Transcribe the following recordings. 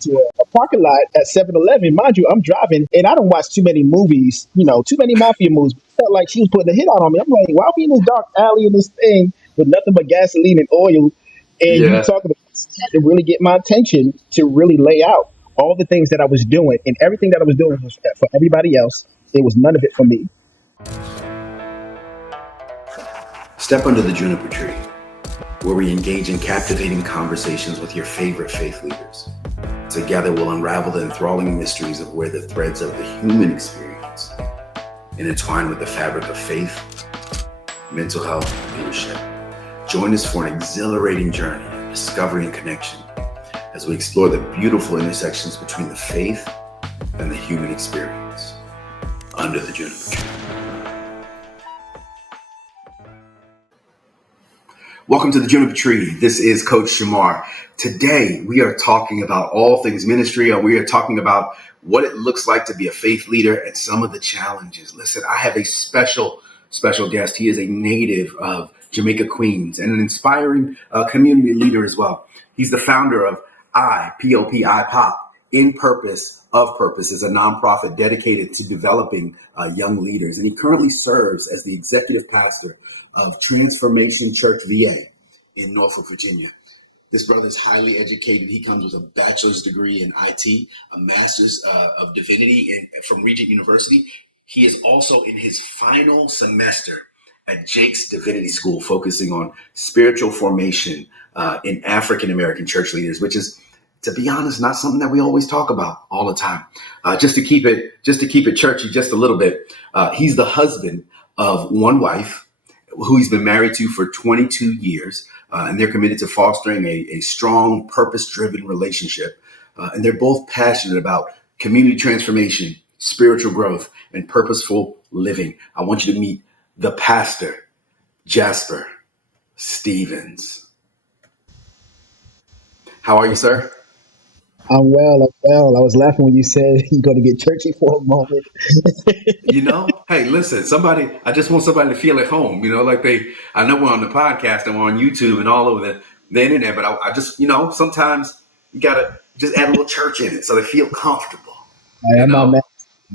to a parking lot at 7-Eleven. Mind you, I'm driving and I don't watch too many movies, too many mafia movies. It felt like she was putting a hit out on me. I'm like, why are we in this dark alley in this thing with nothing but gasoline and oil? And you Yeah. talking about to really get my attention to really lay out all the things that I was doing, and everything that I was doing was for everybody else. It was none of it for me. Step under the juniper tree, where we engage in captivating conversations with your favorite faith leaders. Together, we'll unravel the enthralling mysteries of where the threads of the human experience intertwine with the fabric of faith, mental health, and leadership. Join us for an exhilarating journey of discovery and connection as we explore the beautiful intersections between the faith and the human experience under the juniper tree. Welcome to the Juniper Tree. This is Coach Shamar. Today, we are talking about all things ministry, and we are talking about what it looks like to be a faith leader and some of the challenges. Listen, I have a special guest. He is a native of Jamaica, Queens, and an inspiring community leader as well. He's the founder of IPOP, In Purpose of Purpose, is a nonprofit dedicated to developing young leaders. And he currently serves as the executive pastor of Transformation Church VA in Norfolk, Virginia. This brother is highly educated. He comes with a bachelor's degree in IT, a master's of divinity from Regent University. He is also in his final semester at Jake's Divinity School, focusing on spiritual formation in African-American church leaders, which is, to be honest, not something that we always talk about all the time. Just to keep it churchy just a little bit, he's the husband of one wife who he's been married to for 22 years, and they're committed to fostering a strong, purpose-driven relationship. And they're both passionate about community transformation, spiritual growth, and purposeful living. I want you to meet the pastor, Jasper Stevens. How are you, sir? I'm well. I'm well. I was laughing when you said you're going to get churchy for a moment. Hey, listen, I just want somebody to feel at home, I know we're on the podcast and we're on YouTube and all over the internet, but I just, sometimes you got to just add a little church in it so they feel comfortable, I'm not mad.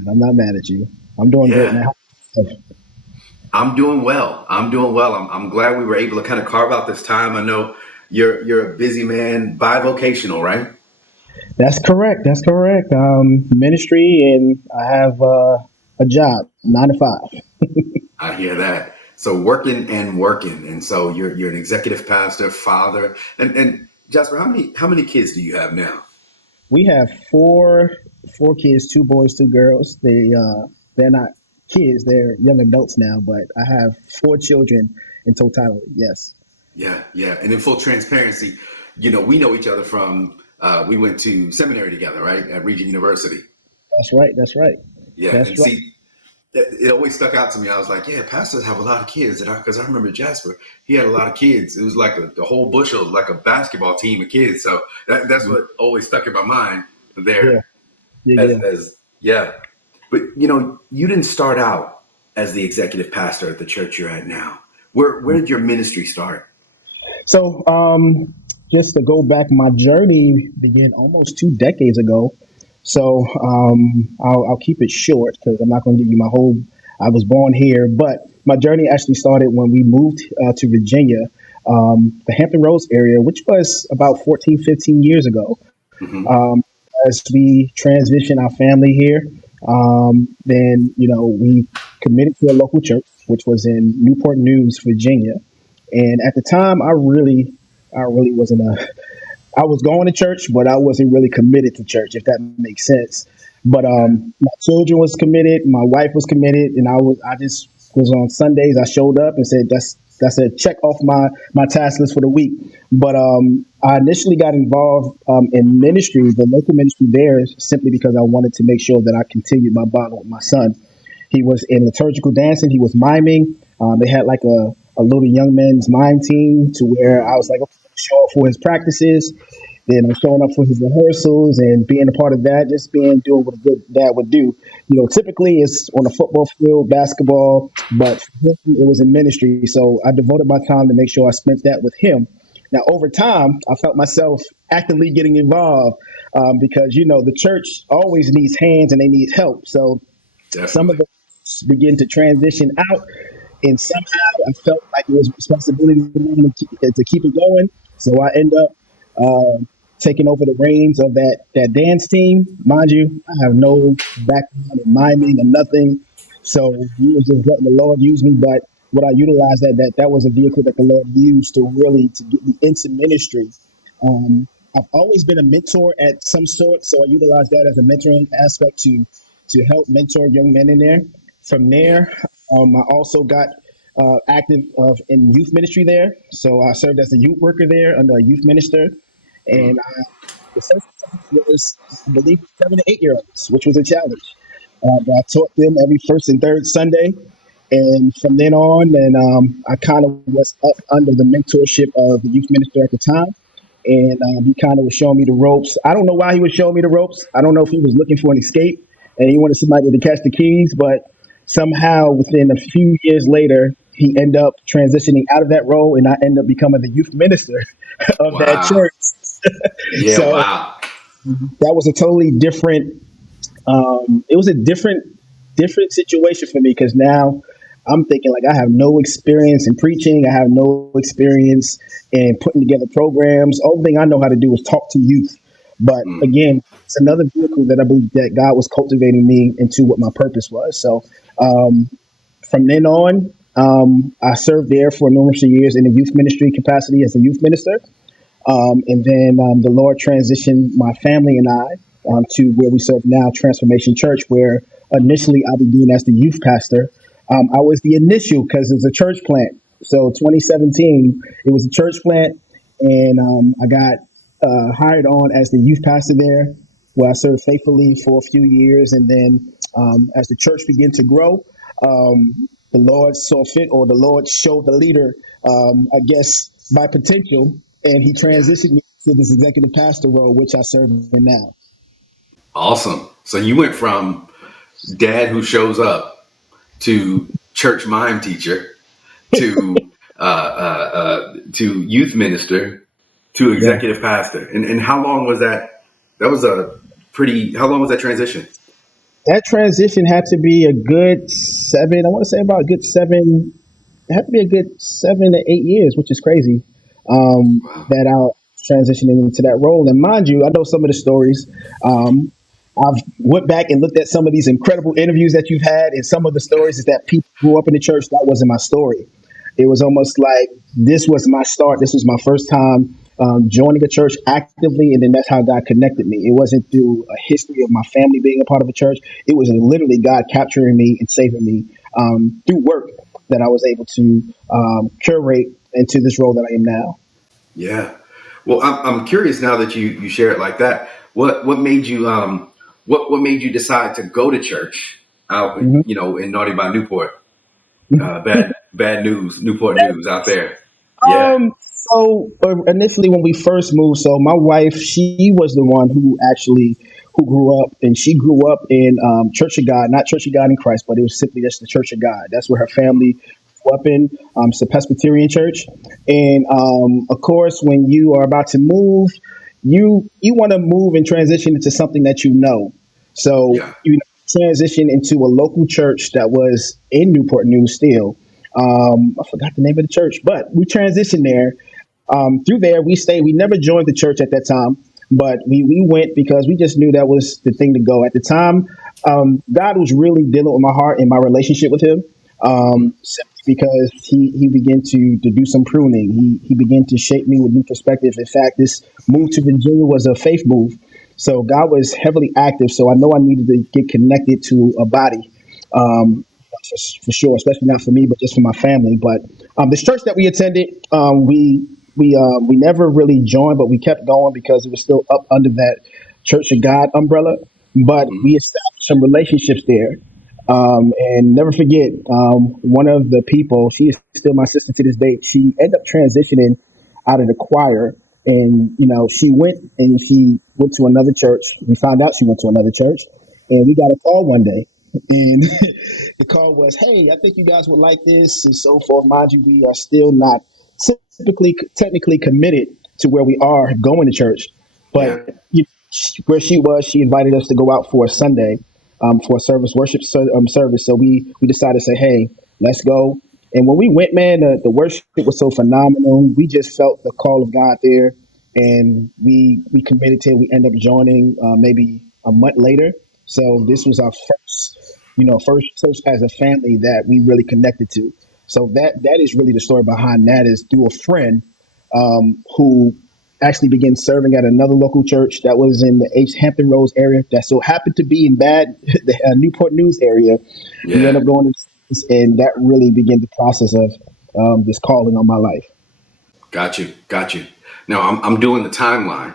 I'm not mad at you. I'm doing great, Yeah, man. I'm doing well. I'm glad we were able to kind of carve out this time. I know you're a busy man, bivocational, right? That's correct. That's correct. Ministry, and I have a job, 9 to 5. I hear that. So working. And so you're an executive pastor, father, and Jasper, how many kids do you have now? We have four kids, 2 boys, 2 girls. They're not kids; they're young adults now. But I have 4 children in totality. Yes, Yeah, yeah. And in full transparency, we know each other from we went to seminary together, right? At Regent University. that's right. That's right. Yeah. That's And right. see, it always stuck out to me. I was like, yeah, pastors have a lot of kids. Because I remember Jasper, he had a lot of kids. It was like the whole bushel, like a basketball team of kids. So that's what always stuck in my mind Yeah, there yeah, yeah. as yeah. But, you didn't start out as the executive pastor at the church you're at now. Where did your ministry start? So, just to go back, my journey began almost 2 decades ago. So, I'll keep it short because I'm not going to give you my whole. I was born here, but my journey actually started when we moved to Virginia, the Hampton Roads area, which was about 14, 15 years ago. Hmm. Um, as we transitioned our family here, then we committed to a local church, which was in Newport News, Virginia. And at the time, I really wasn't I was going to church, but I wasn't really committed to church, if that makes sense. But Okay. my children was committed, my wife was committed, and I just was on Sundays. I showed up and said that's a check off my task list for the week. But I initially got involved in ministry, the local ministry there, simply because I wanted to make sure that I continued my bond with my son. He was in liturgical dancing. He was miming. They had like a little young men's mime team to where I was like, okay, show up for his practices. Then I'm showing up for his rehearsals and being a part of that, just doing what a good dad would do. Typically it's on a football field, basketball, but for him, it was in ministry. So I devoted my time to make sure I spent that with him. Now, over time, I felt myself actively getting involved. because the church always needs hands and they need help. So some of Definitely. them begin to transition out, and somehow I felt like it was a responsibility of mine to keep it going. So I end up taking over the reins of that dance team. Mind you, I have no background in miming or nothing, so we was just letting the Lord use me. But what I utilized that was a vehicle that the Lord used to really to get me into ministry. I've always been a mentor at some sort, so I utilize that as a mentoring aspect to help mentor young men in there. From Yeah. there, I also got active in youth ministry there, so I served as a youth worker there under a youth minister, and the first class was, I believe, 7 to 8 year olds, which was a challenge. But I taught them every first and third Sunday, and from then on, and I kind of was up under the mentorship of the youth minister at the time, and he kind of was showing me the ropes. I don't know why he was showing me the ropes. I don't know if he was looking for an escape and he wanted somebody to catch the keys, but somehow within a few years later, he ended up transitioning out of that role, and I ended up becoming the youth minister of that Wow. church. Yeah. So Wow. that was a totally different it was a different situation for me because now I'm thinking like I have no experience in preaching. I have no experience in putting together programs. Only thing I know how to do is talk to youth. But again, it's another vehicle that I believe that God was cultivating me into what my purpose was. So from then on, I served there for a number of years in the youth ministry capacity as a youth minister. And then the Lord transitioned my family and I to where we serve now, Transformation Church, where initially I began as the youth pastor. I was the initial because it was a church plant. So 2017, it was a church plant, and I got hired on as the youth pastor there, where I served faithfully for a few years. And then as the church began to grow, the Lord saw fit, or the Lord showed the leader, I guess, my potential, and he Yeah. transitioned me to this executive pastor role, which I serve in now. Awesome. So you went from dad who shows up to church mime teacher to to youth minister to Yeah. executive pastor. And how long was that? That was a pretty. How long was that transition? That transition had to be a good seven, I want to say about a good seven, it had to be a good 7 to 8 years, which is crazy. Wow. That I transitioning into that role. And mind you, I know some of the stories. Um, I've went back and looked at some of these incredible interviews that you've had, and some of the stories is that people grew up in the church. That wasn't my story. It was almost like this was my start. This was my first time joining a church actively, and then that's how God connected me. It wasn't through a history of my family being a part of a church. It was literally God capturing me and saving me through work that I was able to curate into this role that I am now. Yeah. Well, I'm curious now that you share it like that. What made you what made you decide to go to church out Mhm. in Naughty by Newport? Bad news, Newport news out there. Yeah. So initially when we first moved, so my wife, she was the one who actually who grew up, and she grew up in Church of God, not Church of God in Christ, but it was simply just the Church of God. That's where her family grew up in. It's a Presbyterian church, and of course, when you are about to move, you want to move and transition into something that you know. So Yeah. transition into a local church that was in Newport News still. I forgot the name of the church, but we transitioned there. Through there, we stayed. We never joined the church at that time, but we went because we just knew that was the thing to go. At the time, God was really dealing with my heart and my relationship with Him, simply because He began to do some pruning. He began to shape me with new perspective. In fact, this move to Virginia was a faith move, so God was heavily active. So I know I needed to get connected to a body. Um, for sure, especially not for me, but just for my family. But this church that we attended, we never really joined, but we kept going because it was still up under that Church of God umbrella. But we established some relationships there. And never forget, one of the people, she is still my sister to this day. She ended up transitioning out of the choir, and she went to another church. We found out she went to another church, and we got a call one day, and the call was, "Hey, I think you guys would like this," and so forth. Mind you, we are still not technically committed to where we are going to church, Yeah. but where she was, she invited us to go out for a Sunday, for a service. So we decided to say, hey, let's go. And when we went, man, the worship was so phenomenal. We just felt the call of God there, and we committed to it. We ended up joining maybe a month later. So this was our first church as a family that we really connected to. So that is really the story behind that, is through a friend who actually began serving at another local church that was in the Hampton Roads area that so happened to be in the Newport News area. We Yeah. ended up going to and that really began the process of this calling on my life. Got you. Got you. Now I'm doing the timeline,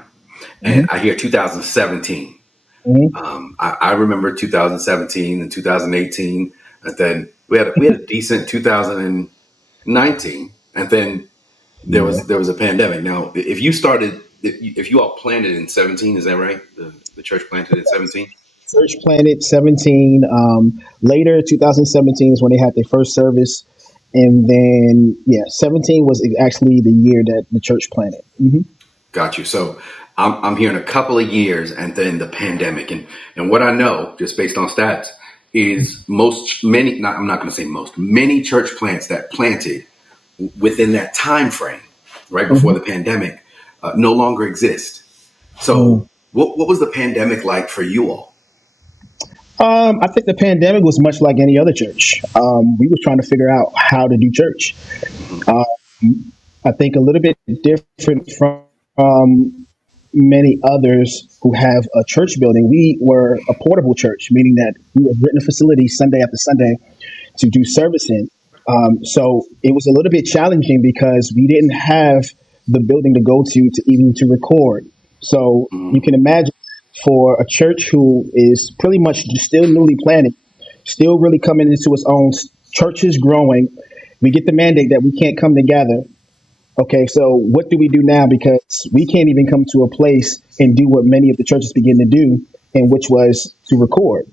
and Hmm. I hear 2017. Hmm. I remember 2017 and 2018, and then we had a decent 2019, and then there Yeah. was there was a pandemic. Now, if you started, if you all planted in 17, is that right? The church planted in 17. Church planted 17. Later, 2017 is when they had their first service. And then, yeah, 17 was actually the year that the church planted. Hmm. Got you. So I'm hearing a couple of years, and then the pandemic, and what I know just based on stats is I'm not going to say most, many church plants that planted within that time frame, right before Hmm. the pandemic, no longer exist. So, what was the pandemic like for you all? I think the pandemic was much like any other church. We were trying to figure out how to do church. Hmm. Uh, I think a little bit different from many others who have a church building. We were a portable church, meaning that we were renting a facility Sunday after Sunday to do service in. So it was a little bit challenging because we didn't have the building to go to even to record. So you can imagine, for a church who is pretty much still newly planted, still really coming into its own, church is growing. We get the mandate that we can't come together. Okay, so what do we do now? Because we can't even come to a place and do what many of the churches begin to do, and which was to record.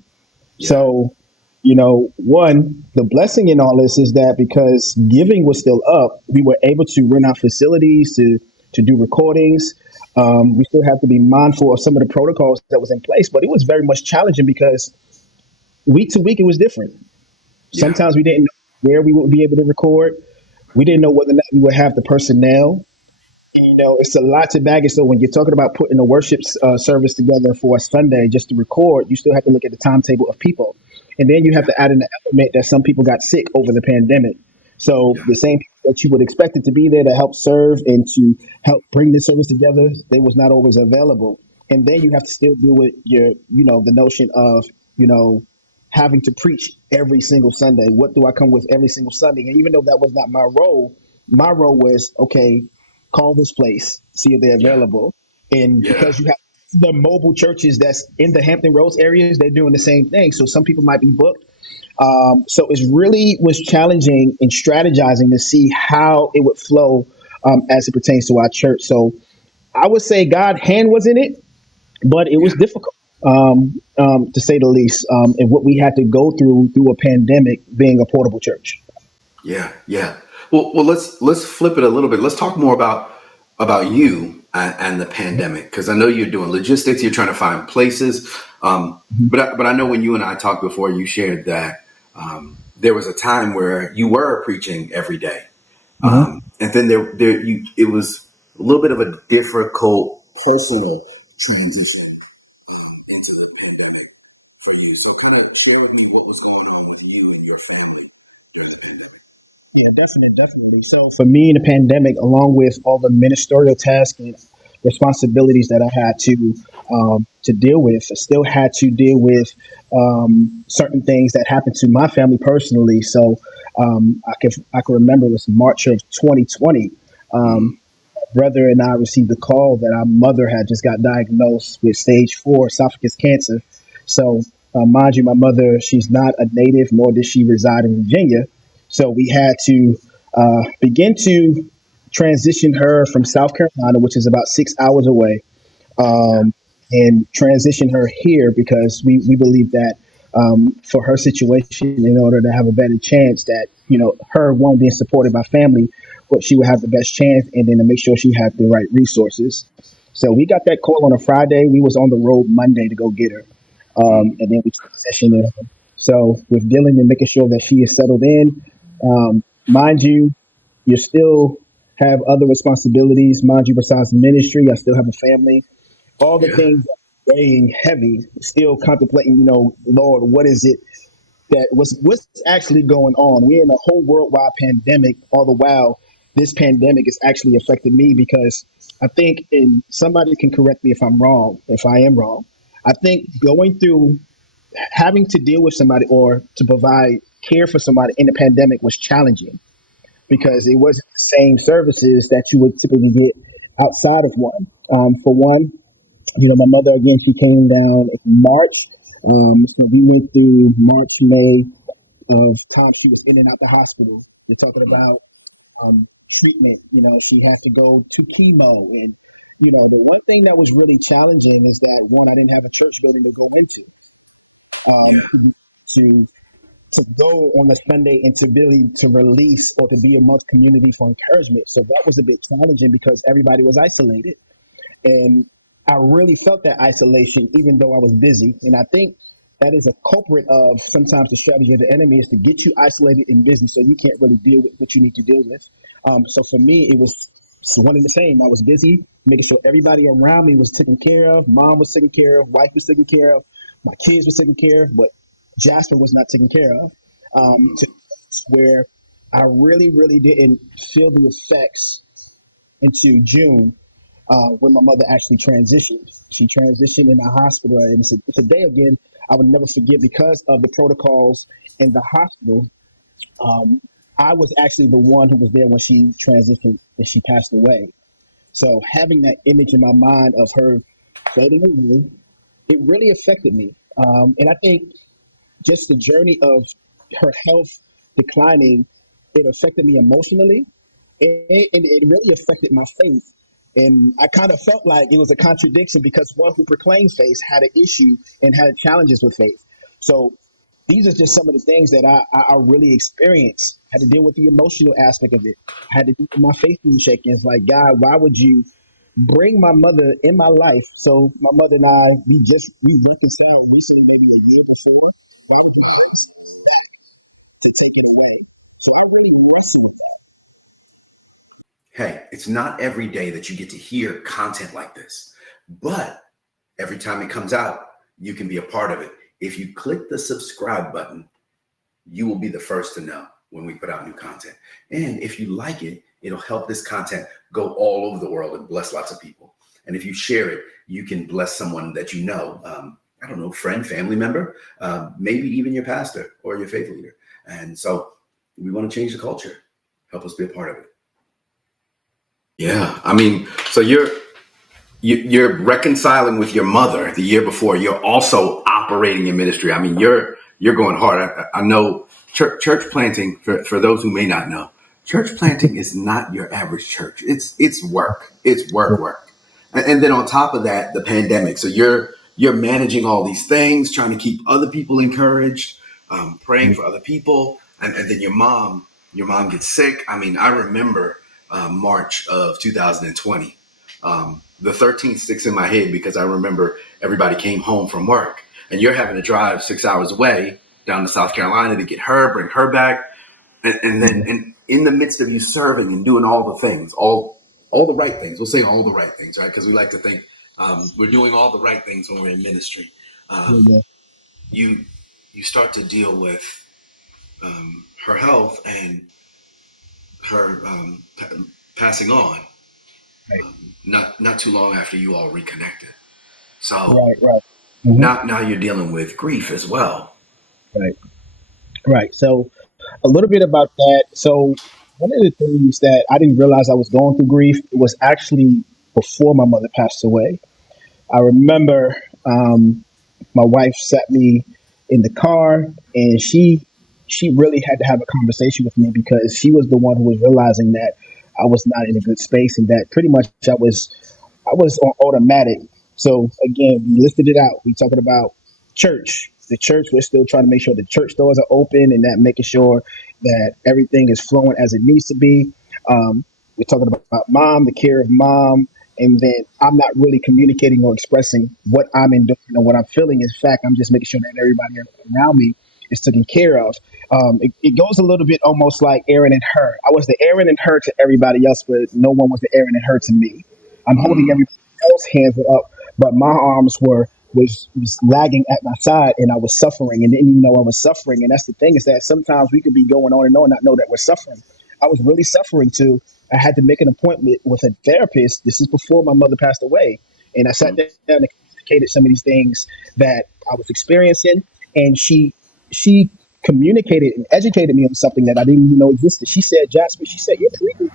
Yeah, So, one, the blessing in all this is that because giving was still up, we were able to rent out facilities to do recordings. We still have to be mindful of some of the protocols that was in place, but it was very much challenging because week to week it was different. yeah, Sometimes we didn't know where we would be able to record. We didn't know whether or not we would have the personnel. It's a lot to baggage. So when you're talking about putting a worship service together for a Sunday just to record, you still have to look at the timetable of people, and then you have yeah, to add in the element that some people got sick over the pandemic. So yeah, the same people that you would expect it to be there to help serve and to help bring the service together, they was not always available. And then you have to still deal with the notion of you know having to preach every single Sunday. What do I come with every single Sunday? And even though that was not my role was, okay, call this place, see if they're yeah, available. And yeah, because you have the mobile churches that's in the Hampton Roads areas, they're doing the same thing. So some people might be booked. So it's really was challenging in strategizing to see how it would flow as it pertains to our church. So I would say God hand was in it, but it was yeah. difficult, to say the least, and what we had to go through a pandemic being a portable church. Yeah, yeah. Well, let's flip it a little bit. Let's talk more about you and the pandemic, because I know you're doing logistics. You're trying to find places, but I know when you and I talked before, you shared that there was a time where you were preaching every day, Mhm. and then it was a little bit of a difficult personal transition into the pandemic for you. So, kind of share with me what was going on with you and your family during the pandemic. Yeah, definitely. So for me in the pandemic, along with all the ministerial tasks and responsibilities that I had to deal with, I still had to deal with certain things that happened to my family personally. So I can remember it was March of 2020. Mm, Brother and I received a call that our mother had just got diagnosed with stage 4 esophagus cancer. So, mind you, my mother, she's not a native, nor does she reside in Virginia. So we had to begin to transition her from South Carolina, which is about 6 hours away, yeah, and transition her here because we believe that for her situation, in order to have a better chance, that her one being supported by family, but she would have the best chance, and then to make sure she had the right resources. So we got that call on a Friday. We was on the road Monday to go get her, and then we transitioned her. So with dealing and making sure that she is settled in, mind you, you still have other responsibilities. Mind you, besides ministry, I still have a family. All the Yeah. things are weighing heavy. Still contemplating. Lord, what is it what's actually going on? We're in a whole worldwide pandemic. All the while, this pandemic is actually affecting me because I think, and somebody can correct me if I'm wrong, if I am wrong. I think going through having to deal with somebody or to provide care for somebody in the pandemic was challenging because it wasn't the same services that you would typically get outside of one. For one, my mother again, she came down in March. So we went through March, May, of times she was in and out the hospital. You're talking about treatment. She had to go to chemo, and the one thing that was really challenging is that one, I didn't have a church building to go into, Yeah. to to go on a Sunday and to really to release or to be amongst community for encouragement. So that was a bit challenging because everybody was isolated. And I really felt that isolation, even though I was busy. And I think that is a culprit of sometimes the strategy of the enemy is to get you isolated and busy so you can't really deal with what you need to deal with. So for me, it was one and the same. I was busy, making sure everybody around me was taken care of. Mom was taken care of, wife was taken care of, my kids was taken care of, but Jasper was not taken care of. To where I really, really didn't feel the effects into June when my mother actually transitioned. She transitioned in the hospital, and it's a day again I would never forget because of the protocols in the hospital. Um, I was actually the one who was there when she transitioned and she passed away. So having that image in my mind of her fading away, it really affected me. And I think just the journey of her health declining, it affected me emotionally, and it really affected my faith. And I kind of felt like it was a contradiction because one who proclaimed faith had an issue and had challenges with faith. So these are just some of the things that I really experienced. I had to deal with the emotional aspect of it. I had to deal with my faith being shaken. It's like, God, why would you bring my mother in my life? So my mother and I, we reconciled recently, maybe a year before. Why would you bring something back to take it away? So I really wrestle with that. Hey, it's not every day that you get to hear content like this, but every time it comes out, you can be a part of it. If you click the subscribe button, you will be the first to know when we put out new content. And if you like it, it'll help this content go all over the world and bless lots of people. And if you share it, you can bless someone that you know, I don't know, friend, family member, maybe even your pastor or your faith leader. And so we want to change the culture. Help us be a part of it. Yeah, I mean, so you're reconciling with your mother the year before. You're also operating in ministry. I mean, you're going hard. I know church planting, for those who may not know, church planting is not your average church. It's work. It's work. And then on top of that, the pandemic. So you're managing all these things, trying to keep other people encouraged, praying for other people, and then your mom gets sick. I mean, I remember March of 2020. The 13th sticks in my head because I remember everybody came home from work and you're having to drive 6 hours away down to South Carolina to get her, bring her back. And then and in the midst of you serving and doing all the things, all the right things, we'll say all the right things, right? Because we like to think we're doing all the right things when we're in ministry. Yeah, Um, yeah, you you start to deal with her health and her passing on right, not too long after you all reconnected. So right, right. Hmm. now you're dealing with grief as well. Right, right. So a little bit about that. So one of the things that I didn't realize I was going through grief, it was actually before my mother passed away. I remember my wife sat me in the car, and she really had to have a conversation with me because she was the one who was realizing that I was not in a good space and that pretty much I was on automatic. So again, we listed it out. We talking about church. The church, we're still trying to make sure the church doors are open and that making sure that everything is flowing as it needs to be. We're talking about mom, the care of mom, and then I'm not really communicating or expressing what I'm enduring or what I'm feeling. In fact, I'm just making sure that everybody around me is taken care of. It goes a little bit almost like Aaron and her. I was the Aaron and her to everybody else, but no one was the Aaron and her to me. I'm holding Mm, everybody else's hands up, but my arms was lagging at my side, and I was suffering, and didn't even know I was suffering. And that's the thing, is that sometimes we could be going on and on and not know that we're suffering. I was really suffering too. I had to make an appointment with a therapist. This is before my mother passed away, and I sat mm, down and communicated some of these things that I was experiencing, and she communicated and educated me on something that I didn't even know existed. She said, Jasper, she said, you're pre-grieving.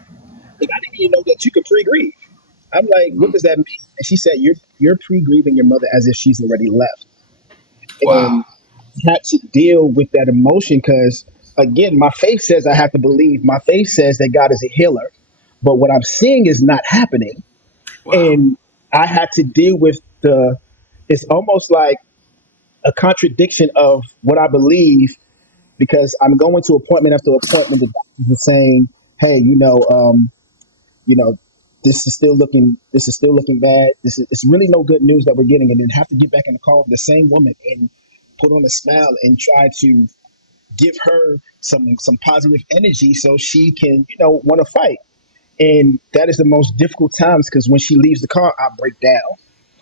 Like, I didn't even know that you could pre-grieve. I'm like, what mm. does that mean? And she said, you're pre-grieving your mother as if she's already left. Wow. And I had to deal with that emotion because, again, my faith says I have to believe. My faith says that God is a healer, but what I'm seeing is not happening. Wow. And I had to deal with it's almost like a contradiction of what I believe, because I'm going to appointment after appointment. The doctors are saying, hey, you know, this is still looking bad. It's really no good news that we're getting, and then have to get back in the car with the same woman and put on a smile and try to give her some positive energy so she can, want to fight. And that is the most difficult times, because when she leaves the car, I break down.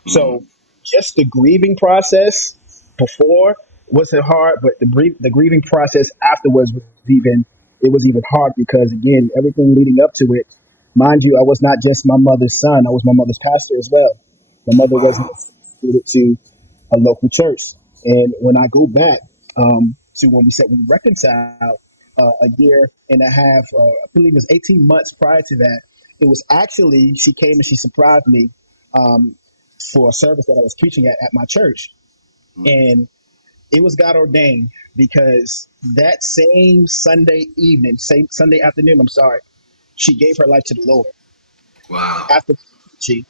Mm, So just the grieving process before wasn't hard, but the grieving process afterwards was even hard, because again, everything leading up to it, mind you, I was not just my mother's son, I was my mother's pastor as well. My mother wasn't wow. affiliated to a local church. And when I go back to when we said we reconciled a year and a half, I believe it was 18 months prior to that, it was actually, she came and she surprised me um, for a service that I was preaching at my church. Mm, And it was God ordained, because that same Sunday evening, same Sunday afternoon, I'm sorry, she gave her life to the Lord wow. after preaching.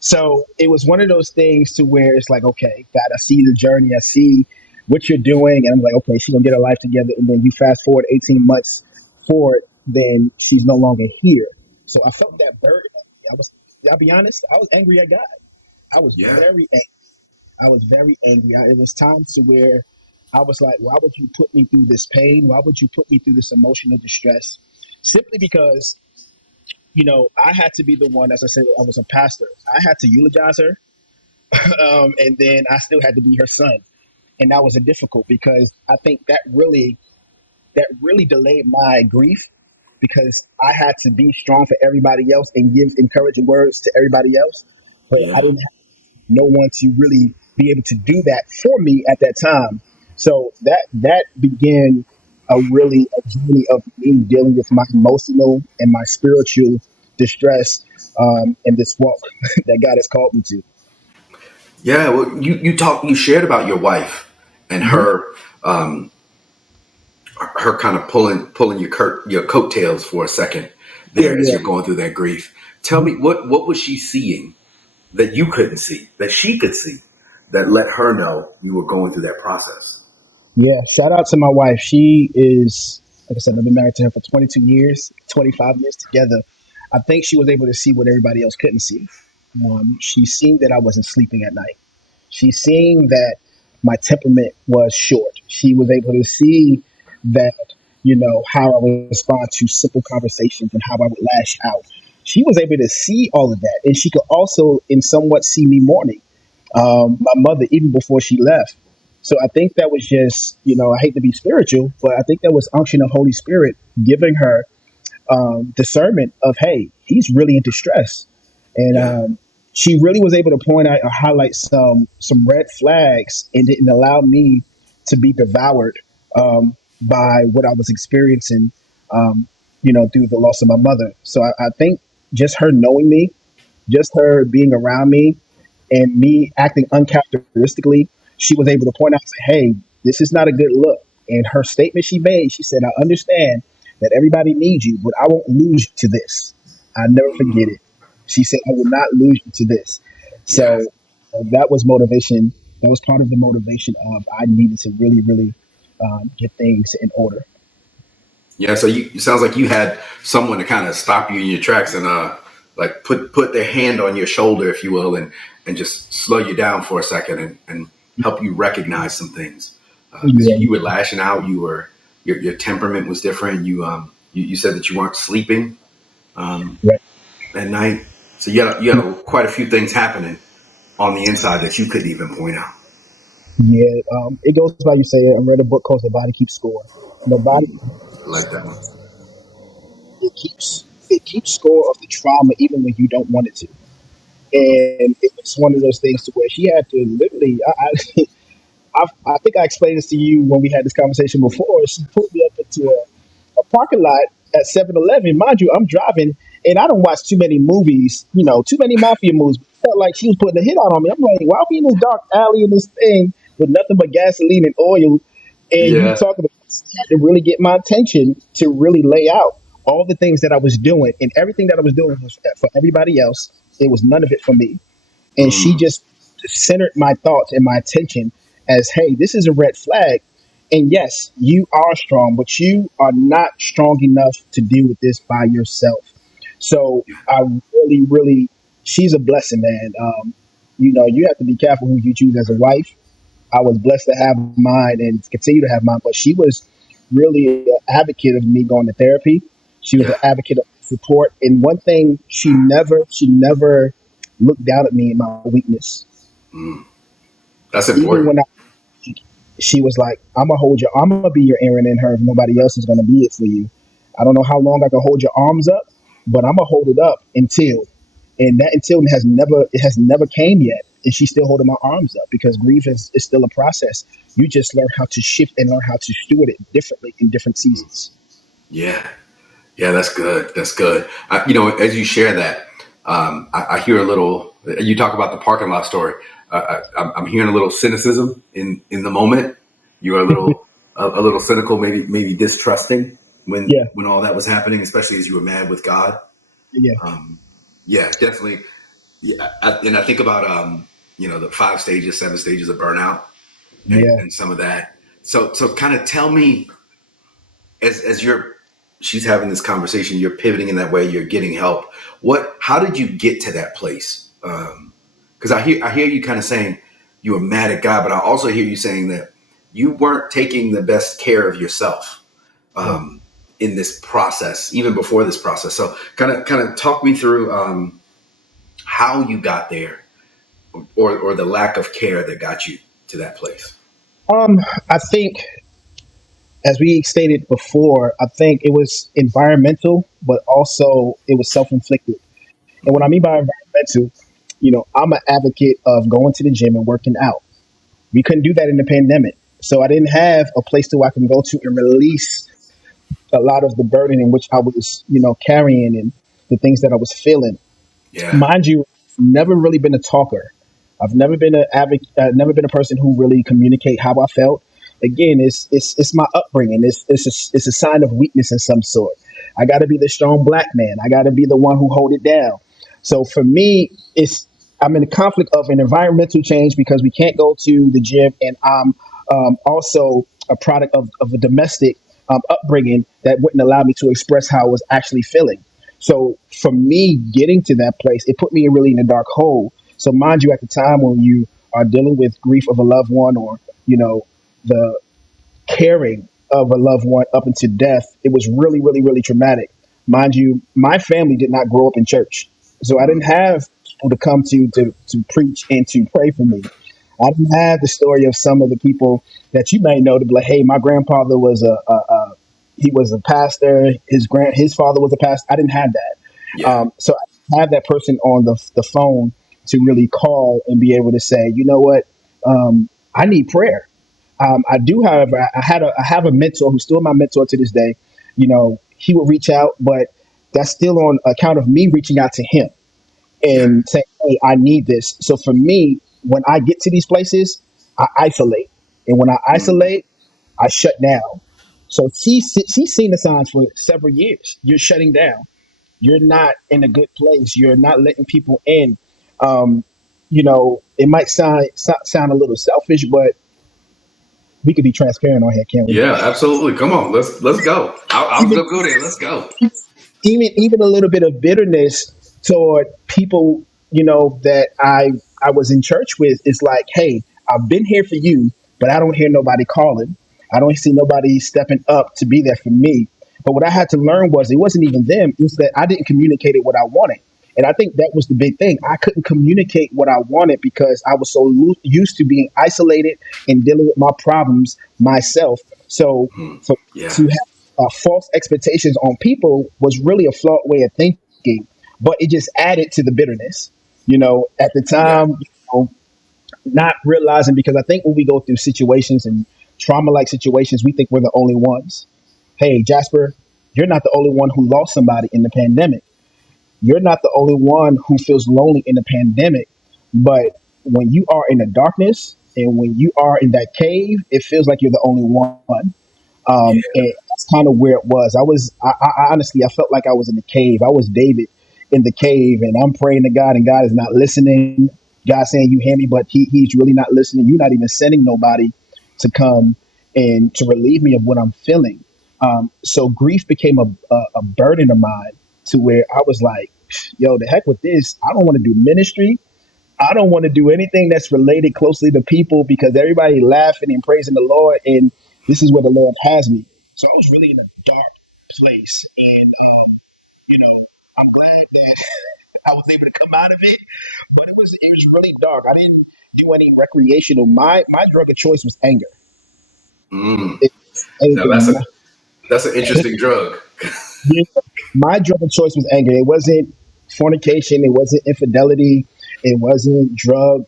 So it was one of those things to where it's like, okay, God, I see the journey, I see what you're doing, and I'm like, okay, she's gonna get her life together, and then you fast forward 18 months forward, then she's no longer here. So I felt that burden. I'll be honest, I was angry at God. I was Yeah. very angry. I was very angry. It was times to where I was like, why would you put me through this pain? Why would you put me through this emotional distress? Simply because I had to be the one, as I said, I was a pastor. I had to eulogize her, and then I still had to be her son, and that was a difficult, because I think that really delayed my grief, because I had to be strong for everybody else and give encouraging words to everybody else, but I Yeah. didn't have no one to really be able to do that for me at that time. So that began a journey of me dealing with my emotional and my spiritual distress in this walk that God has called me to. Yeah. Well, you shared about your wife and Hmm. her kind of pulling your coattails for a second Yeah, there as yeah. you're going through that grief. Tell me, what was she seeing that you couldn't see, that she could see, that let her know you were going through that process? Yeah, shout out to my wife. She is, like I said, I've been married to her for 22 years, 25 years together. I think she was able to see what everybody else couldn't see. She seen that I wasn't sleeping at night. She seen that my temperament was short. She was able to see that, how I would respond to simple conversations and how I would lash out. She was able to see all of that. And she could also, in somewhat, see me mourning my mother even before she left. So I think that was just, I hate to be spiritual, but I think that was unction of Holy Spirit giving her discernment of, hey, he's really in distress, and Yeah. she really was able to point out or highlight some red flags, and didn't allow me to be devoured by what I was experiencing, through the loss of my mother. So I think just her knowing me, just her being around me, and me acting uncharacteristically, she was able to point out, say, hey, this is not a good look. And her statement she made, she said, I understand that everybody needs you, but I won't lose you to this. I never forget Mm, it. She said, I will not lose you to this. yeah. So that was motivation. That was part of the motivation of I needed to really, really get things in order. Yeah. So it sounds like you had someone to kind of stop you in your tracks and like put their hand on your shoulder, if you will, and just slow you down for a second and help you recognize some things. Because Yeah, you were lashing out, your temperament was different. You said that you weren't sleeping um, right. at night, so you had quite a few things happening on the inside that you couldn't even point out. Yeah, it goes by you say it. I read a book called The Body Keeps Score. The body I like that one. it keeps score of the trauma even when you don't want it to. And it was one of those things to where she had to literally. I think I explained this to you when we had this conversation before. She pulled me up into a parking lot at 7-Eleven. Mind you, I'm driving and I don't watch too many movies, too many mafia movies. It felt like she was putting a hit out on me. I'm like, why are we in this dark alley in this thing with nothing but gasoline and oil? And you Yeah. talking about to really get my attention to really lay out all the things that I was doing, and everything that I was doing was for everybody else. It was none of it for me. And she Mm, just centered my thoughts and my attention as, hey, this is a red flag. And yes, you are strong, but you are not strong enough to deal with this by yourself. So I really, really, she's a blessing, man. You have to be careful who you choose as a wife. I was blessed to have mine and continue to have mine, but she was really an advocate of me going to therapy. She was an yeah. advocate of support. And one thing, she never looked down at me in my weakness. Mm, that's Even important. when she was like, I'm gonna hold your, I'm gonna be your Aaron and her if nobody else is gonna be it for you. I don't know how long I can hold your arms up, but I'm gonna hold it up until, and that until it has never came yet, and she's still holding my arms up because grief is still a process. You just learn how to shift and learn how to steward it differently in different seasons. Yeah. Yeah, that's good. That's good. As you share that, I hear a little. You talk about the parking lot story. I'm hearing a little cynicism in the moment. You are a little cynical, maybe distrusting Yeah, when all that was happening, especially as you were mad with God. yeah, Um, yeah, definitely. Yeah, and I think about the 5 stages, 7 stages of burnout, yeah. and some of that. So kind of tell me as you're she's having this conversation, you're pivoting in that way, you're getting help. How did you get to that place? Because I hear you kind of saying you were mad at God, but I also hear you saying that you weren't taking the best care of yourself Yeah. um, in this process, even before this process. So kind of talk me through how you got there, or the lack of care that got you to that place. I think, as we stated before, I think it was environmental, but also it was self inflicted. And what I mean by environmental, I'm an advocate of going to the gym and working out. We couldn't do that in the pandemic. So I didn't have a place to where I can go to and release a lot of the burden in which I was, carrying and the things that I was feeling. Yeah, Mind you, never really been a talker. I've never been an advocate. Never been a person who really communicate how I felt. Again, it's my upbringing. It's a sign of weakness in some sort. I got to be the strong black man. I got to be the one who hold it down. So for me, I'm in a conflict of an environmental change because we can't go to the gym, and I'm also a product of a domestic upbringing that wouldn't allow me to express how I was actually feeling. So for me, getting to that place, it put me really in a dark hole. So mind you, at the time when you are dealing with grief of a loved one, or the caring of a loved one up into death, it was really, really, really traumatic. Mind you, my family did not grow up in church, so I didn't mm, have people to come to preach and to pray for me. I didn't have the story of some of the people that you may know to be like, hey, my grandfather was a he was a pastor. His father was a pastor. I didn't have that. yeah, So I have that person on the phone to really call and be able to say, you know what, I need prayer. I do, however, I have a mentor who's still my mentor to this day. He will reach out, but that's still on account of me reaching out to him yeah, and saying, "Hey, I need this." So for me, when I get to these places, I isolate, and when I mm, isolate, I shut down. So she's seen the signs for several years. You're shutting down. You're not in a good place. You're not letting people in. Um, it might sound a little selfish, but we could be transparent on here, can't we? yeah. Absolutely. Come on, let's go. I was Even gonna go there. Let's go. even a little bit of bitterness. toward people, that I was in church with. Is like, hey, I've been here for you, but I don't hear nobody calling. I don't see nobody stepping up to be there for me. But what I had to learn was it wasn't even them. It was that I didn't communicate it what I wanted. And I think that was the big thing. I couldn't communicate what I wanted because I was so used to being isolated and dealing with my problems myself. So Hmm. for Yeah. to have false expectations on people was really a flawed way of thinking, but it just added to the bitterness. At the Yeah. time, not realizing, because I think when we go through situations and trauma like situations, we think we're the only ones. Hey, Jasper, you're not the only one who lost somebody in the pandemic. You're not the only one who feels lonely in the pandemic. But when you are in the darkness and when you are in that cave, it feels like you're the only one. Yeah. And that's kind of where it was. I honestly, I felt like I was in the cave. I was David in the cave, and I'm praying to God, and God is not listening. God saying, "You hear me," but He's really not listening. You're not even sending nobody to come and to relieve me of what I'm feeling. So grief became a burden of mine, to where I was like, "Yo, the heck with this. I don't want to do ministry. I don't want to do anything that's related closely to people because everybody laughing and praising the Lord, and this is where the Lord has me." So I was really in a dark place, and you know, I'm glad that I was able to come out of it, but it was really dark. I didn't do any recreational. My drug of choice was anger. Mm. It, Now that's an interesting drug. Yeah, my drug of choice was anger. It wasn't fornication. It wasn't infidelity. It wasn't drug.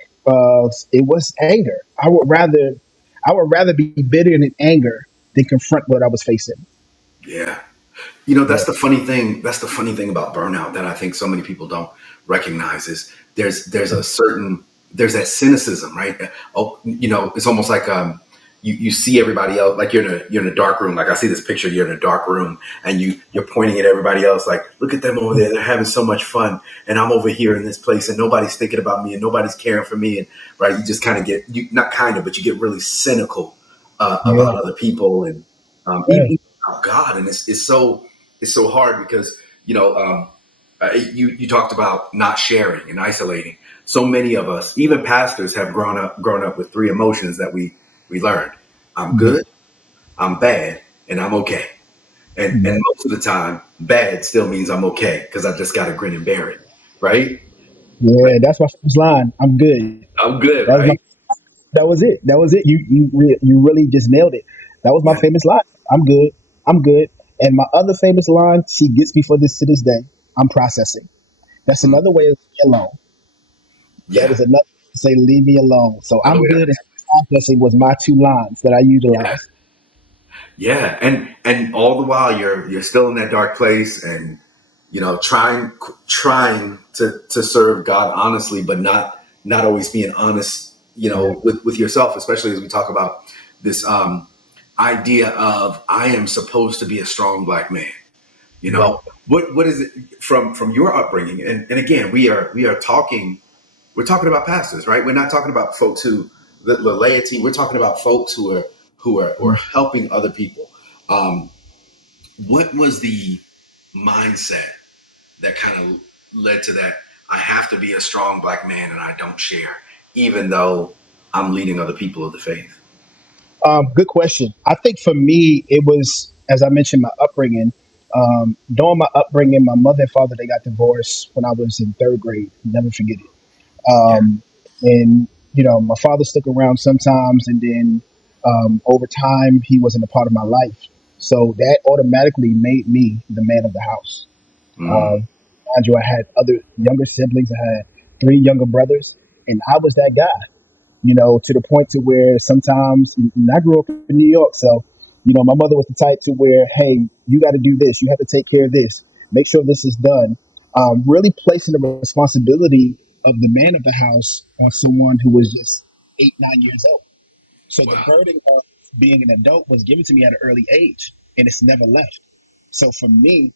It was anger. I would rather be bitter and in anger than confront what I was facing. Yeah. You know, Yeah, that's the funny thing. That's the funny thing about burnout that I think so many people don't recognize is there's a certain there's that cynicism, right? Oh, it's almost like you see everybody else like you're in a dark room. Like I see this picture, you're in a dark room and you're pointing at everybody else like, look at them over there, they're having so much fun, and I'm over here in this place and nobody's thinking about me and nobody's caring for me, and right, you just kind of get you not kind of, but you get really cynical yeah, about other people and yeah, even about God, and it's so hard because you talked about not sharing and isolating. So many of us, even pastors, have grown up with three emotions that we learned: I'm yeah, good, I'm bad, and I'm okay. And yeah. most of the time, bad still means I'm okay because I just got to grin and bear it, right? But Yeah, that's my first line. I'm good. I'm good, That was my. right? That was it. That was it. You really just nailed it. That was my Yeah. famous line. I'm good. I'm good. And my other famous line, she gets me for this to this day. I'm processing. That's Mm, another way of saying alone. That yeah. is another way to say leave me alone. So Another I'm way to good, and processing was my two lines that I yeah. utilized. Yeah, and all the while you're still in that dark place, and trying to serve God honestly, but not always being honest, Yeah. with yourself, especially as we talk about this idea of I am supposed to be a strong black man. You Yep. know what is it from your upbringing? And again, we're talking about pastors, right? We're not talking about folks who the laity. We're talking about folks who are helping other people. Um, what was the mindset that kind of led to that? I have to be a strong black man, and I don't share, even though I'm leading other people of the faith. Good question. I think for me, it was, as I mentioned, my upbringing. During my upbringing, my mother and father, they got divorced when I was in third grade. Never forget it. Yeah. And my father stuck around sometimes, and then over time, he wasn't a part of my life. So that automatically made me the man of the house. Mm. Mind you, I had other younger siblings. I had three younger brothers, and I was that guy. To the point to where sometimes, and I grew up in New York, so my mother was the type to where, hey, you got to do this, you have to take care of this, make sure this is done. Really placing the responsibility of the man of the house on someone who was just 8, 9 years old. So the Wow. burden of being an adult was given to me at an early age, and it's never left. So for me,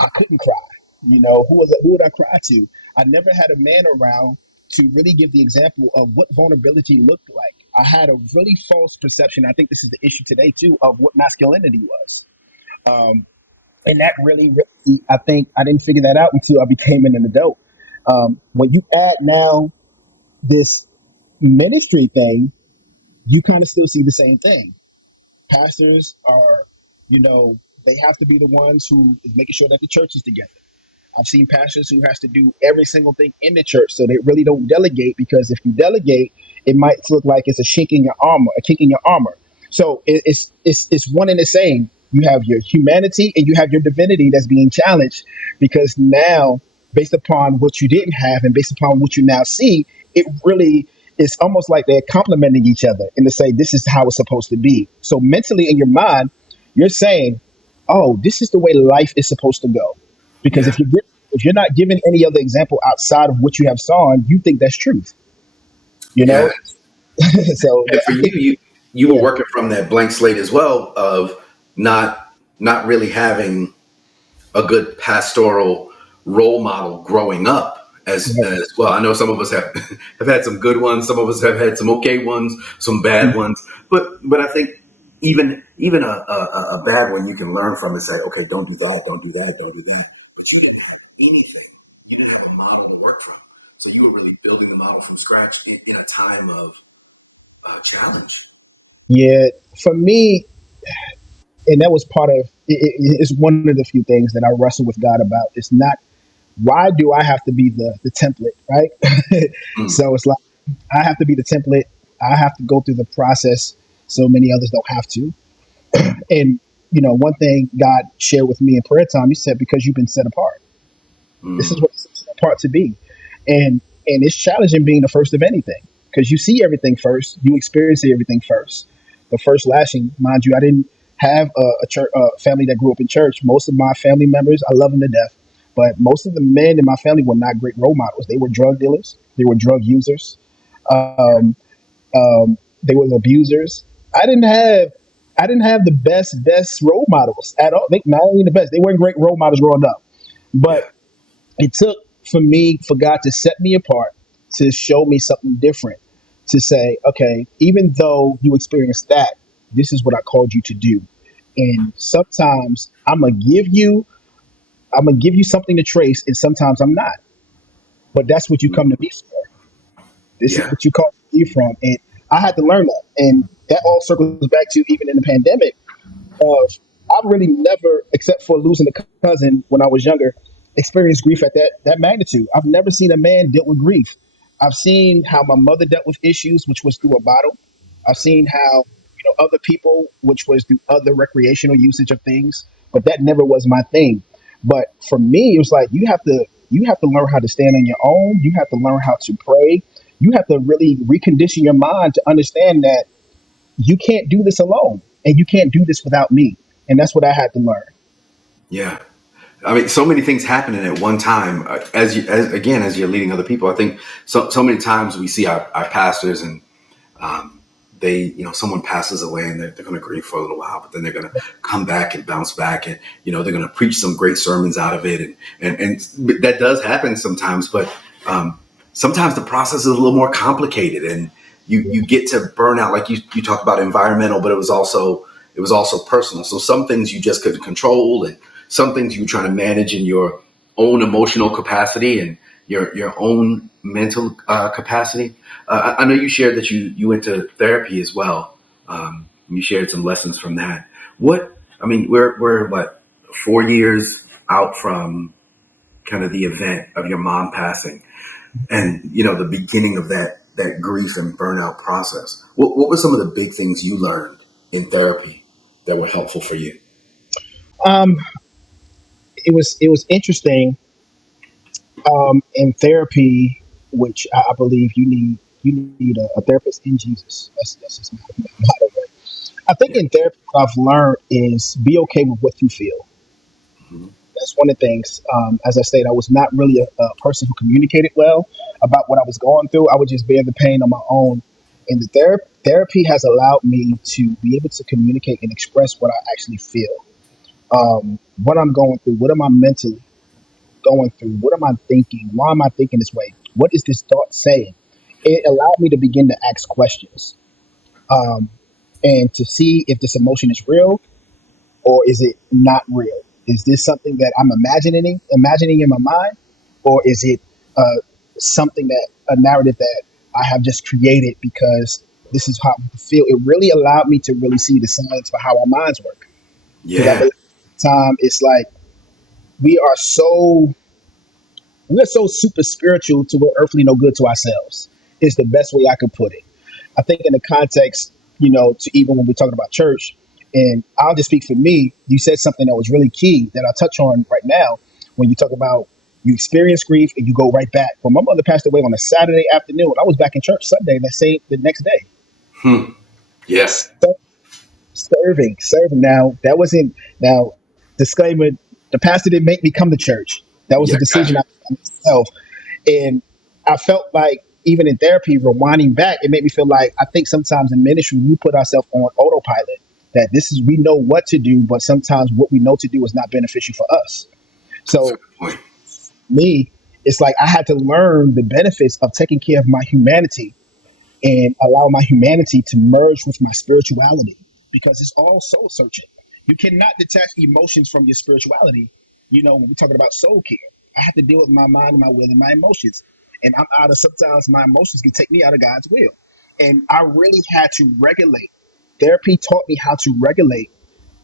I couldn't cry. Who would I cry to? I never had a man around to really give the example of what vulnerability looked like. I had a really false perception. I think this is the issue today too of what masculinity was. Um, And that really, I think I didn't figure that out until I became an adult. When you add now this ministry thing, you kind of still see the same thing. Pastors are, you know, they have to be the ones who is making sure that the church is together. I've seen pastors who has to do every single thing in the church, so they really don't delegate, because if you delegate, it might look like it's a chink in your armor, a kink in your armor. So it's one and the same. You have your humanity and you have your divinity that's being challenged, because now, based upon what you didn't have and based upon what you now see, it really is almost like they're complementing each other and to say this is how it's supposed to be. So mentally in your mind, you're saying, "Oh, this is the way life is supposed to go." Because Yeah, if you're not given any other example outside of what you have saw, you think that's truth. You yeah. know, so And for I you, think you were yeah, working from that blank slate as well of not really having a good pastoral role model growing up right, as well. I know some of us have have had some good ones, some of us have had some okay ones, some bad ones, but I think even a bad one you can learn from and say, okay, don't do that, don't do that, don't do that. But you didn't have anything. You didn't have a model to work from. So you were really building the model from scratch in a time of challenge. yeah. For me, and that was part of it's one of the few things that I wrestle with God about. It's not, why do I have to be the template, right? Mm, So it's like I have to be the template. I have to go through the process so many others don't have to. And one thing God shared with me in prayer time, He said, because you've been set apart. This is mm, what it's set apart to be. And it's challenging being the first of anything, because you see everything first, you experience everything first. The first lashing, mind you, I didn't have a church family that grew up in church. Most of my family members, I love them to death, but most of the men in my family were not great role models. They were drug dealers, they were drug users, um, they were abusers. I didn't have I didn't have the best role models at all. Not only the best, they weren't great role models growing up, but yeah, it took for God to set me apart, to show me something different, to say, okay, even though you experienced that, this is what I called you to do. And sometimes I'm gonna give you something to trace, and sometimes I'm not. But that's what you come to me for. This is yeah, what you call me from. And I had to learn that. And that all circles back to even in the pandemic of, I've really never, except for losing a cousin when I was younger, experienced grief at that magnitude. I've never seen a man deal with grief. I've seen how my mother dealt with issues, which was through a bottle. I've seen how other people, which was through other recreational usage of things, but that never was my thing. But for me, it was like you have to learn how to stand on your own. You have to learn how to pray. You have to really recondition your mind to understand that you can't do this alone, and you can't do this without me. And that's what I had to learn. yeah. I mean, so many things happening at one time. As you're leading other people, I think so many times we see our pastors and um, they, someone passes away and they're going to grieve for a little while, but then they're going to come back and bounce back, and they're going to preach some great sermons out of it, and that does happen sometimes, but um, sometimes the process is a little more complicated, and you get to burn out, like you talked about environmental, but it was also personal. So some things you just couldn't control, and some things you were trying to manage in your own emotional capacity and your own mental capacity. I know you shared that you went to therapy as well. You shared some lessons from that. I mean, we're what, 4 years out from kind of the event of your mom passing, and the beginning of that grief and burnout process. What were some of the big things you learned in therapy that were helpful for you? Um, it was interesting in therapy, which I believe you need a therapist in Jesus. That's just my motto. I think Yeah. in therapy, what I've learned is be okay with what you feel. Mhm. That's one of the things. As I said, I was not really a person who communicated well about what I was going through. I would just bear the pain on my own. And the therapy has allowed me to be able to communicate and express what I actually feel. What I'm going through, what am I mentally going through, what am I thinking, why am I thinking this way, what is this thought saying. It allowed me to begin to ask questions, um, and to see if this emotion is real or is it not real. Is this something that I'm imagining in my mind, or is it uh, something that a narrative that I have just created because this is how I feel? It really allowed me to really see the science for how our minds work. Because I Yeah. believe time it's like we are so we're so super spiritual to we're earthly no good to ourselves. Is the best way I could put it. I think in the context, to even when we're talking about church, and I'll just speak for me, you said something that was really key that I'll touch on right now when you talk about you experience grief and you go right back. When my mother passed away on a Saturday afternoon, I was back in church Sunday, that same the next day. Hmm. Yeah. So serving. Now that wasn't now disclaimer, the pastor didn't make me come to church. That was a Yeah. decision Gotcha. I made myself. And I felt like even in therapy, rewinding back, it made me feel like I think sometimes in ministry we put ourselves on autopilot. That this is we know what to do, but sometimes what we know to do is not beneficial for us. That's a So good point. me, it's like I had to learn the benefits of taking care of my humanity and allow my humanity to merge with my spirituality because it's all soul searching. You cannot detach emotions from your spirituality. When we're talking about soul care, I have to deal with my mind and my will and my emotions. And I'm out of sometimes my emotions can take me out of God's will. And I really had to regulate. Therapy taught me how to regulate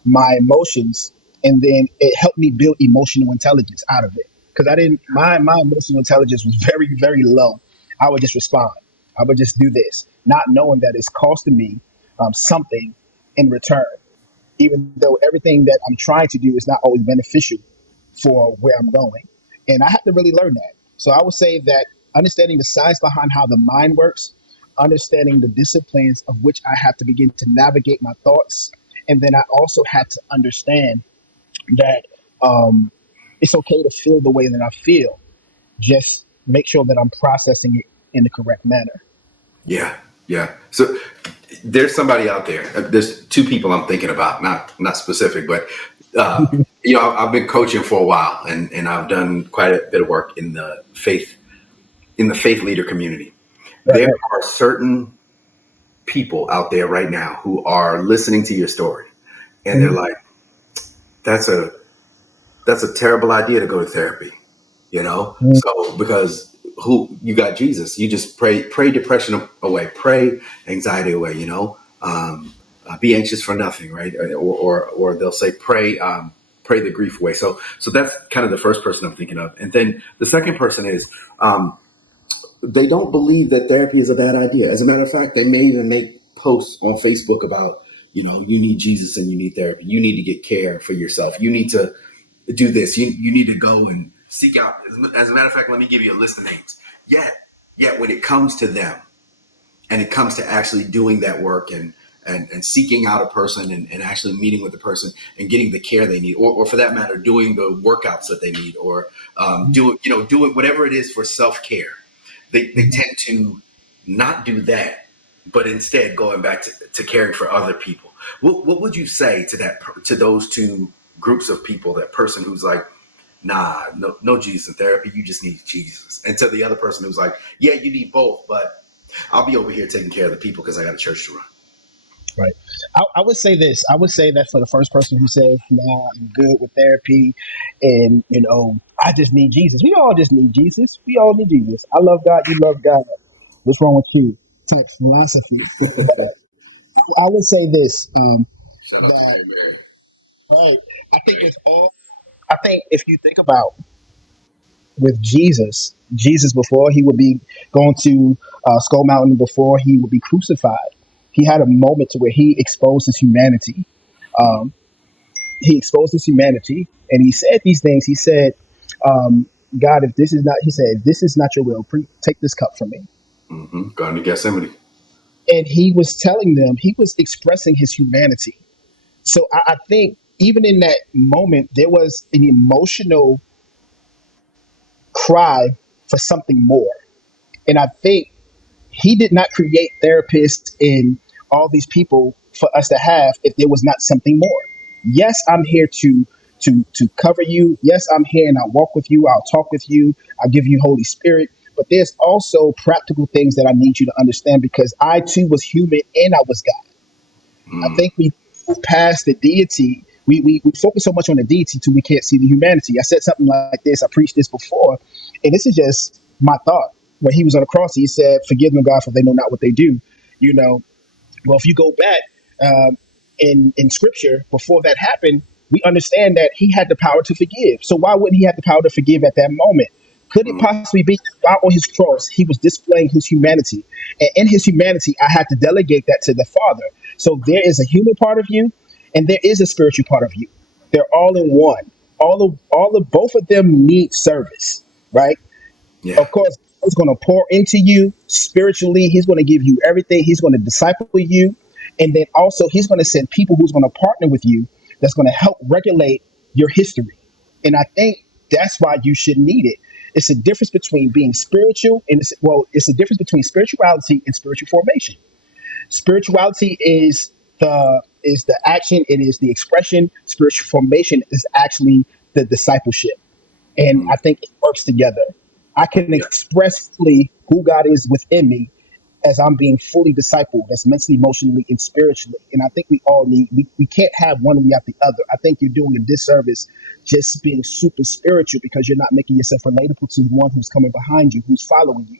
my emotions, and then it helped me build emotional intelligence out of it. Because I didn't, my emotional intelligence was very, very low. I would just respond. I would just do this, not knowing that it's costing me something in return. Even though everything that I'm trying to do is not always beneficial for where I'm going, and I have to really learn that. So I would say that understanding the science behind how the mind works, understanding the disciplines of which I have to begin to navigate my thoughts, and then I also had to understand that um, it's okay to feel the way that I feel. Just make sure that I'm processing it in the correct manner. Yeah. Yeah. So there's somebody out there. There's two people I'm thinking about, not specific, but I've been coaching for a while, and I've done quite a bit of work in the faith leader community. Right, There right. are certain people out there right now who are listening to your story, and they're Mhm. like, "That's a terrible idea to go to therapy." Mhm. So because who you got Jesus, you just pray depression away, pray anxiety away. Be anxious for nothing, right? Or they'll say pray the grief away. So that's kind of the first person I'm thinking of, and then the second person is um, they don't believe that therapy is a bad idea. As a matter of fact, they may even make posts on Facebook about you need Jesus and you need therapy. You need to get care for yourself. You need to do this. You need to go and seek out. As a matter of fact, let me give you a list of names. Yet when it comes to them and it comes to actually doing that work and seeking out a person and actually meeting with the person and getting the care they need, or for that matter, doing the workouts that they need, or doing whatever it is for self care, they Mhm. tend to not do that, but instead going back to caring for other people. What would you say to to those two groups of people? That person who's like, nah, no Jesus in therapy, you just need Jesus. And to the other person who's like, yeah, you need both, but I'll be over here taking care of the people because I got a church to run. Right. I would say this. I would say that for the first person who says, "Nah, I'm good with therapy," and I just need Jesus. We all just need Jesus. We all need Jesus. I love God. You love God. What's wrong with you? Type philosophy. But I would say this. Shout out to That Mary Mary. right. I think it's all. I think if you think about with Jesus before he would be going to Skull Mountain, before he would be crucified, he had a moment to where he exposed his humanity. Mm-hmm. Um, he exposed his humanity, and he said these things. He said, "God, if this is not," he said, "if this is not your will, take this cup from me." Mm-hmm. Gone to Gethsemane. And he was telling them, he was expressing his humanity. So I think even in that moment, there was an emotional cry for something more. And I think he did not create therapists and all these people for us to have if there was not something more. Yes, I'm here to cover you. Yes, I'm here and I'll walk with you. I'll talk with you. I'll give you Holy Spirit. But there's also practical things that I need you to understand because I too was human and I was God. I Mm. think we move past the deity. We focus so much on the deity till we can't see the humanity. I said something like this. I preached this before, and this is just my thought. When he was on the cross, he said, "Forgive them, God, for they know not what they do." You know, well, if you go back in Scripture, before that happened, we understand that he had the power to forgive. So why wouldn't he have the power to forgive at that moment? Could it Mm, possibly be that while on his cross, he was displaying his humanity, and in his humanity, I had to delegate that to the Father. So there is a human part of you, and there is a spiritual part of you. They're all in one. All of both of them need service, right? yeah. Of course, he's going to pour into you spiritually. He's going to give you everything. He's going to disciple you. And then also, he's going to send people who's going to partner with you that's going to help regulate your history. And I think that's why you should need it. It's a difference between being spiritual and it's a difference between spirituality and spiritual formation. Spirituality is the action, it is the expression. Spiritual formation is actually the discipleship. And Mm, I think it works together. I can yeah. express fully who God is within me as I'm being fully discipled, that's mentally, emotionally, and spiritually. And I think we all need, we can't have one without the other. I think you're doing a disservice just being super spiritual because you're not making yourself relatable to the one who's coming behind you, who's following you,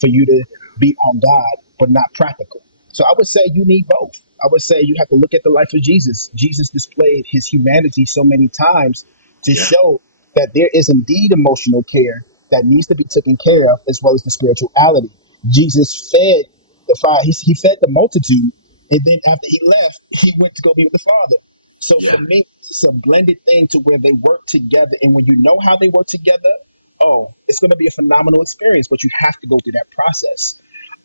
for you to be on God, but not practical. So I would say you need both. I would say you have to look at the life of Jesus. Jesus displayed his humanity so many times to Yeah. show that there is indeed emotional care that needs to be taken care of, as well as the spirituality. Jesus fed the fire, he fed the multitude, and then after he left, he went to go be with the Father. So Yeah. for me, it's a blended thing to where they work together. And when you know how they work together, oh, it's going to be a phenomenal experience, but you have to go through that process.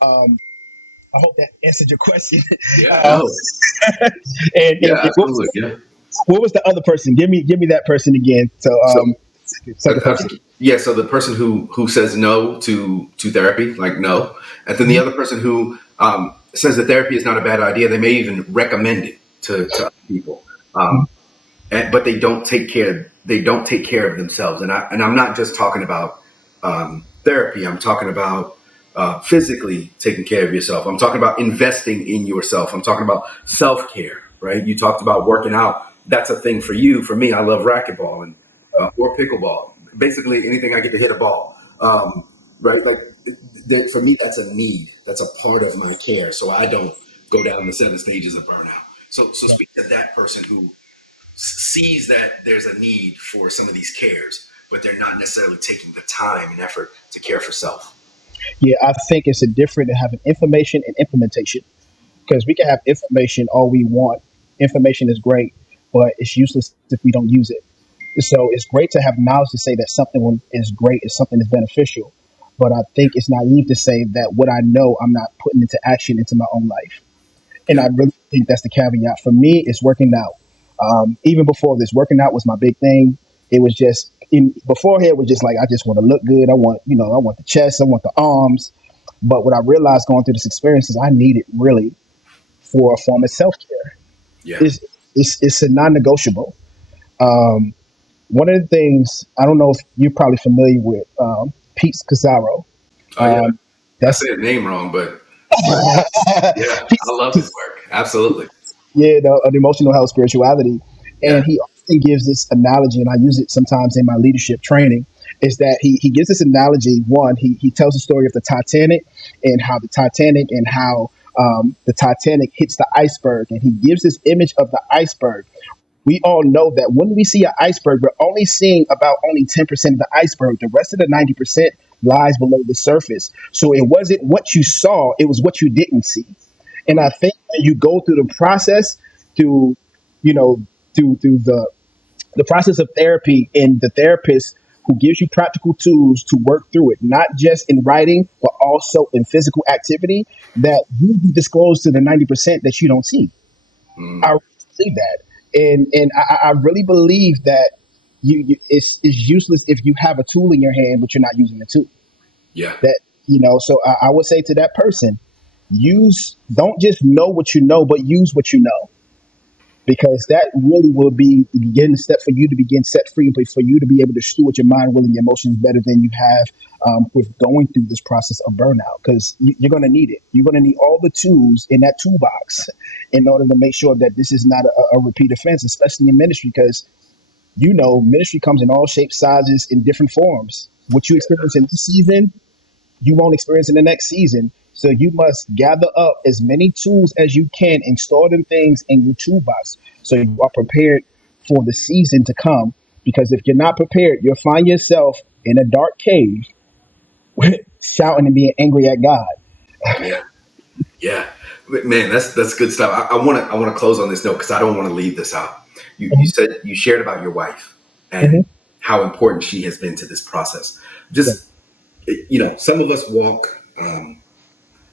Um, I hope that answered your question. Yeah. uh, No. and Yeah. what Absolutely. Yeah. was the other person? Give me that person again. So So second person. absolutely. Yeah. So the person who says no to therapy, like no, and then the Mhm. other person who says that therapy is not a bad idea. They may even recommend it to other people. Um, but they don't take care. They don't take care of themselves. And I'm not just talking about therapy. I'm talking about physically taking care of yourself. I'm talking about investing in yourself. I'm talking about self care. Right? You talked about working out. That's a thing for you. For me, I love racquetball and or pickleball. Basically, anything I get to hit a ball. Right? Like for me, that's a need. That's a part of my care. So I don't go down the 7 stages of burnout. So Yeah. speak to that person who sees that there's a need for some of these cares, but they're not necessarily taking the time and effort to care for self. Yeah, I think it's a different to having information and implementation, because we can have information all we want. Information is great, but it's useless if we don't use it. So it's great to have knowledge to say that something is great, is something is beneficial. But I Yeah, think it's naive to say that what I know I'm not putting into action into my own life. And yeah, I really think that's the caveat. For me, it's working out. Even before this, working out was my big thing. It was just beforehand it was just like I just want to look good. I want the chest, I want the arms. But what I realized going through this experience is I need it really for a form of self care. yeah. It's a non negotiable. Um, One of the things I don't know if you're probably familiar with Pete Scazzaro. Oh yeah, Um, I that's say the name wrong, but yeah, I love Pete, his work. Absolutely. yeah, the emotional health spirituality. Yeah. And he often gives this analogy, and I use it sometimes in my leadership training, is that he gives this analogy. One, he tells the story of the Titanic and how the Titanic hits the iceberg, and he gives this image of the iceberg. We all know that when we see an iceberg, we're only seeing about only 10% of the iceberg. The rest of the 90% lies below the surface. So it wasn't what you saw, it was what you didn't see. And I Mm, think that you go through the process through, you know, through the process of therapy and the therapist who gives you practical tools to work through it, not just in writing, but also in physical activity, that you be disclosed to the 90% that you don't see. I mm, really believe that. And I really believe that it's useless if you have a tool in your hand, but you're not using the tool. yeah. That, so I would say to that person, don't just know what you know, but use what you know. because that really will be the beginning step for you to begin set free, but for you to be able to steward your mind, will, and your emotions better than you have with going through this process of burnout. Because you're going to need it. You're going to need all the tools in that toolbox in order to make sure that this is not a repeat offense, especially in ministry, because ministry comes in all shapes, sizes, in different forms. What you experience in this season, you won't experience in the next season. So you must gather up as many tools as you can and store them things in your toolbox so you are prepared for the season to come. Because if you're not prepared, you'll find yourself in a dark cave shouting and being angry at God. Yeah. Yeah, man, that's good stuff. I want to close on this note because I don't want to leave this out. You Mhm, said you shared about your wife and mhm, how important she has been to this process. yeah, Just some of us walk,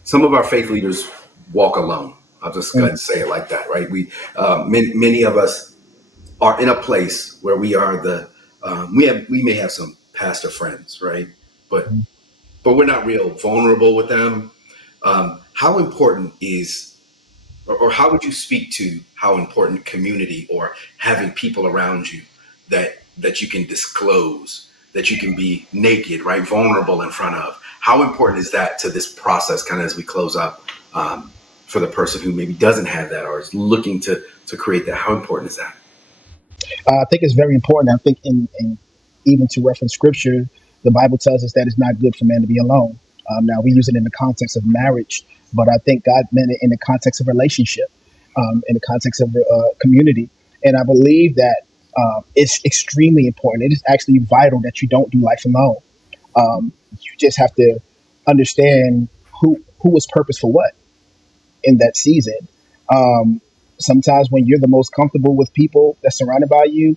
some of our faith leaders walk alone. I'll just go ahead mhm, and say it like that, right? Many of us are in a place where we are we may have some pastor friends, right? But mhm. but we're not real vulnerable with them. How important is or how would you speak to how important community or having people around you that you can disclose, that you can be naked, right, vulnerable in front of? How important is that to this process, kind of as we close up, for the person who maybe doesn't have that or is looking to create that? How important is that? I think it's very important. I think in even to reference scripture, the Bible tells us that it's not good for man to be alone. Now we use it in the context of marriage, but I think God meant it in the context of relationship, in the context of community. And I believe that it's extremely important. It is actually vital that you don't do life alone. You just have to understand who was purpose for what in that season. Um, Sometimes when you're the most comfortable with people that's surrounded by you,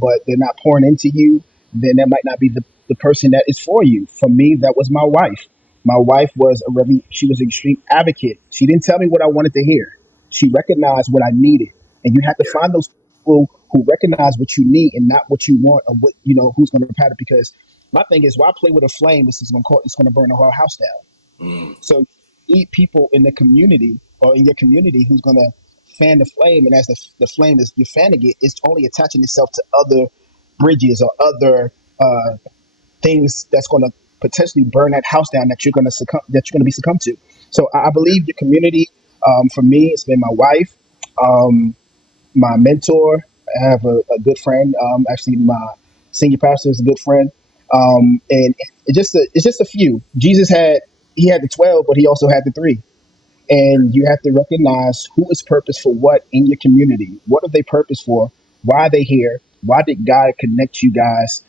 but they're not pouring into you, then that might not be the person that is for you. For me, that was my wife. My wife was she was an extreme advocate. She didn't tell me what I wanted to hear. She recognized what I needed. And you have to Yeah. find those people who recognize what you need and not what you want or what, who's going to pattern. Because my thing is, why play with a flame? It's going to burn the whole house down. Mm, So you need people in the community or in your community who's going to fan the flame. And as the flame is you're fanning it, it's only attaching itself to other bridges or other things that's going to potentially burn that house down that you're going to be succumbed to. So I believe the community. For me, it's been my wife, um, my mentor. I have a good friend. Actually, my senior pastor is a good friend. And it's just a few. He had the 12, but he also had the three. And you have to recognize who is purpose for what in your community. What are they purpose for? Why are they here? Why did God connect you guys,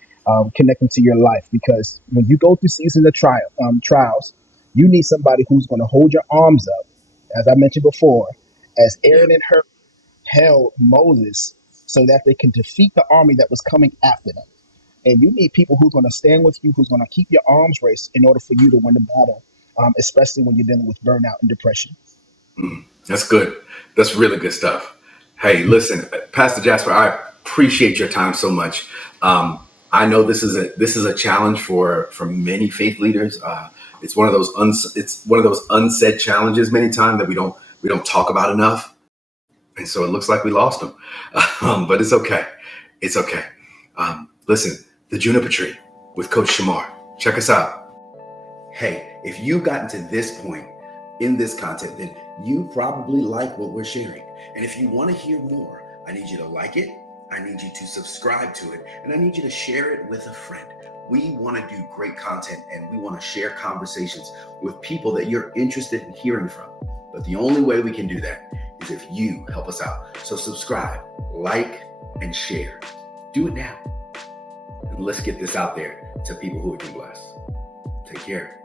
connect them to your life? Because when you go through seasons of trials, you need somebody who's going to hold your arms up, as I mentioned before, as yeah. Aaron and her held Moses, so that they can defeat the army that was coming after them. And you need people who's going to stand with you, who's going to keep your arms raised in order for you to win the battle, especially when you're dealing with burnout and depression. That's good. That's really good stuff. Hey, listen, Pastor Jasper, I appreciate your time so much. I know this is a challenge for many faith leaders. It's one of those unsaid challenges many times that we don't talk about enough, and so it looks like we lost them. But it's okay. It's okay. Listen, the Juniper Tree with Coach Shamar. Check us out. Hey, if you've gotten to this point in this content, then you probably like what we're sharing. And if you want to hear more, I need you to like it, I need you to subscribe to it, and I need you to share it with a friend. We want to do great content and we want to share conversations with people that you're interested in hearing from. But the only way we can do that is if you help us out. So subscribe, like, and share. Do it now. And let's get this out there to people who it can bless. Take care.